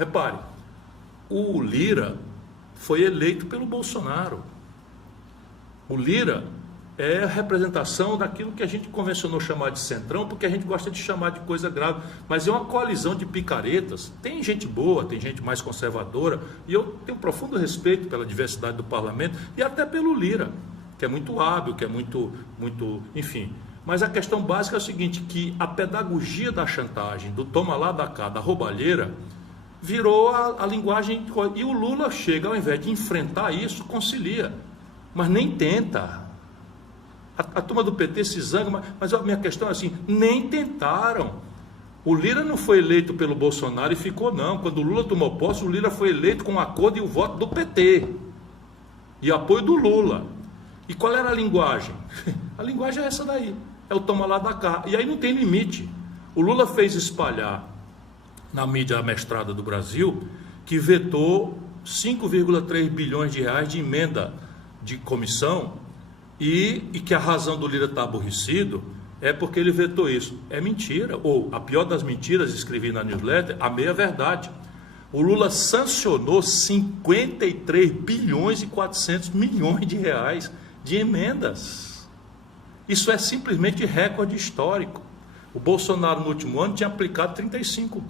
Repare, o Lira foi eleito pelo Bolsonaro. O Lira é a representação daquilo que a gente convencionou chamar de centrão, porque a gente gosta de chamar de coisa grave, mas é uma coalizão de picaretas. Tem gente boa, tem gente mais conservadora, e eu tenho profundo respeito pela diversidade do parlamento e até pelo Lira, que é muito hábil, que é muito, enfim. Mas a questão básica é o seguinte, que a pedagogia da chantagem, do toma lá da cá, da roubalheira, virou a linguagem, e o Lula chega, ao invés de enfrentar isso, concilia, mas nem tenta. A turma do PT se zanga, mas a minha questão é assim, nem tentaram. O Lira não foi eleito pelo Bolsonaro e ficou não. Quando o Lula tomou posse, o Lira foi eleito com o acordo e o voto do PT. E apoio do Lula. E qual era a linguagem? A linguagem é essa daí. É o toma lá da cá. E aí não tem limite. O Lula fez espalhar na mídia amestrada do Brasil que vetou 5,3 bilhões de reais de emenda de comissão e que a razão do Lira estar aborrecido é porque ele vetou isso. É mentira, ou a pior das mentiras, escrevi na newsletter, a meia verdade. O Lula sancionou 53 bilhões e 400 milhões de reais de emendas. Isso é simplesmente recorde histórico. O Bolsonaro no último ano tinha aplicado 35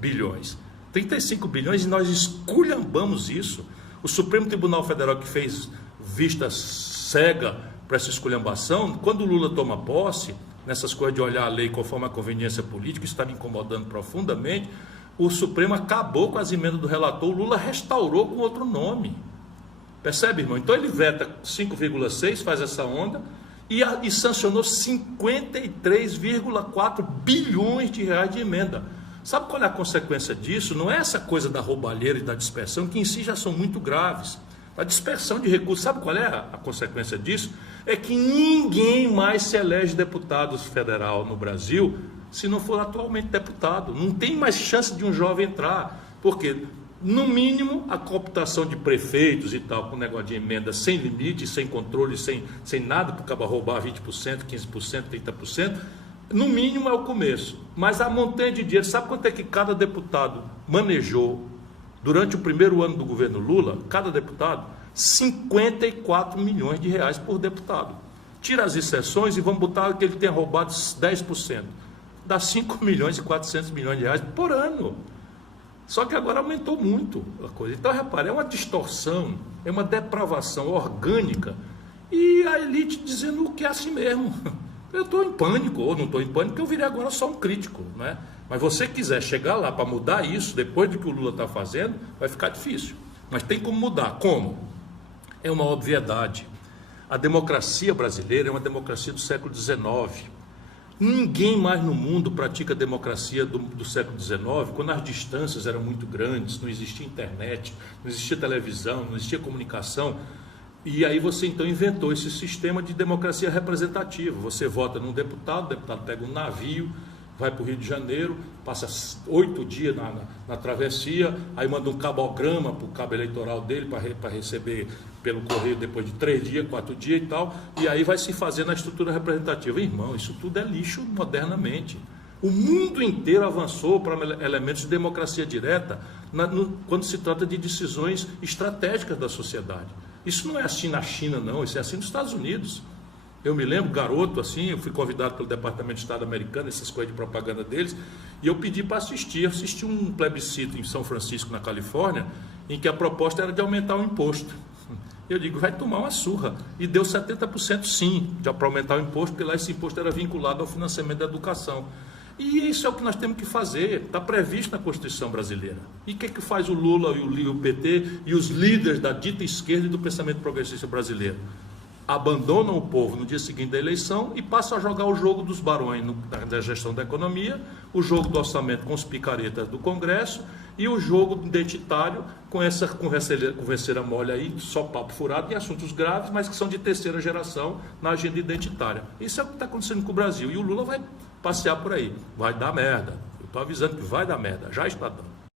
bilhões. 35 bilhões e nós esculhambamos isso. O Supremo Tribunal Federal, que fez vista cega para essa esculhambação, quando o Lula toma posse, nessas coisas de olhar a lei conforme a conveniência política, isso está me incomodando profundamente, o Supremo acabou com as emendas do relator, o Lula restaurou com outro nome. Percebe, irmão? Então ele veta 5,6, faz essa onda, e sancionou 53,4 bilhões de reais de emenda. Sabe qual é a consequência disso? Não é essa coisa da roubalheira e da dispersão, que em si já são muito graves. A dispersão de recursos, sabe qual é a consequência disso? É que ninguém mais se elege deputado federal no Brasil se não for atualmente deputado. Não tem mais chance de um jovem entrar, porque, no mínimo, a cooptação de prefeitos e tal, com negócio de emenda sem limite, sem controle, sem nada, para acabar roubar 20%, 15%, 30%, no mínimo é o começo. Mas a montanha de dinheiro, sabe quanto é que cada deputado manejou durante o primeiro ano do governo Lula? Cada deputado, 54 milhões de reais por deputado. Tira as exceções e vamos botar que ele tenha roubado 10%. Dá 5 milhões e 400 milhões de reais por ano. Só que agora aumentou muito a coisa. Então, repare, é uma distorção, é uma depravação orgânica, e a elite dizendo o que é assim mesmo. Eu estou em pânico, ou não estou em pânico, porque eu virei agora só um crítico, né? Mas você quiser chegar lá para mudar isso, depois do que o Lula está fazendo, vai ficar difícil. Mas tem como mudar. Como? É uma obviedade. A democracia brasileira é uma democracia do século XIX. Ninguém mais no mundo pratica a democracia do século XIX, quando as distâncias eram muito grandes, não existia internet, não existia televisão, não existia comunicação. E aí você então inventou esse sistema de democracia representativa. Você vota num deputado, o deputado pega um navio, vai para o Rio de Janeiro, passa 8 dias na travessia, aí manda um cabograma para o cabo eleitoral dele para receber pelo correio depois de 3 dias, 4 dias e tal, e aí vai se fazer na estrutura representativa. Irmão, isso tudo é lixo modernamente. O mundo inteiro avançou para elementos de democracia direta quando se trata de decisões estratégicas da sociedade. Isso não é assim na China, não, isso é assim nos Estados Unidos. Eu me lembro, garoto, assim, eu fui convidado pelo Departamento de Estado americano, essas coisas de propaganda deles, e eu pedi para assistir. Eu assisti um plebiscito em São Francisco, na Califórnia, em que a proposta era de aumentar o imposto. Eu digo, vai tomar uma surra. E deu 70% sim, para aumentar o imposto, porque lá esse imposto era vinculado ao financiamento da educação. E isso é o que nós temos que fazer, está previsto na Constituição brasileira. E o que faz o Lula e o PT e os líderes da dita esquerda e do pensamento progressista brasileiro? Abandonam o povo no dia seguinte da eleição e passam a jogar o jogo dos barões da gestão da economia, o jogo do orçamento com os picaretas do Congresso e o jogo identitário com essa converseira mole aí, só papo furado em assuntos graves, mas que são de terceira geração na agenda identitária. Isso é o que está acontecendo com o Brasil. E o Lula vai passear por aí. Vai dar merda. Eu estou avisando que vai dar merda. Já está dando.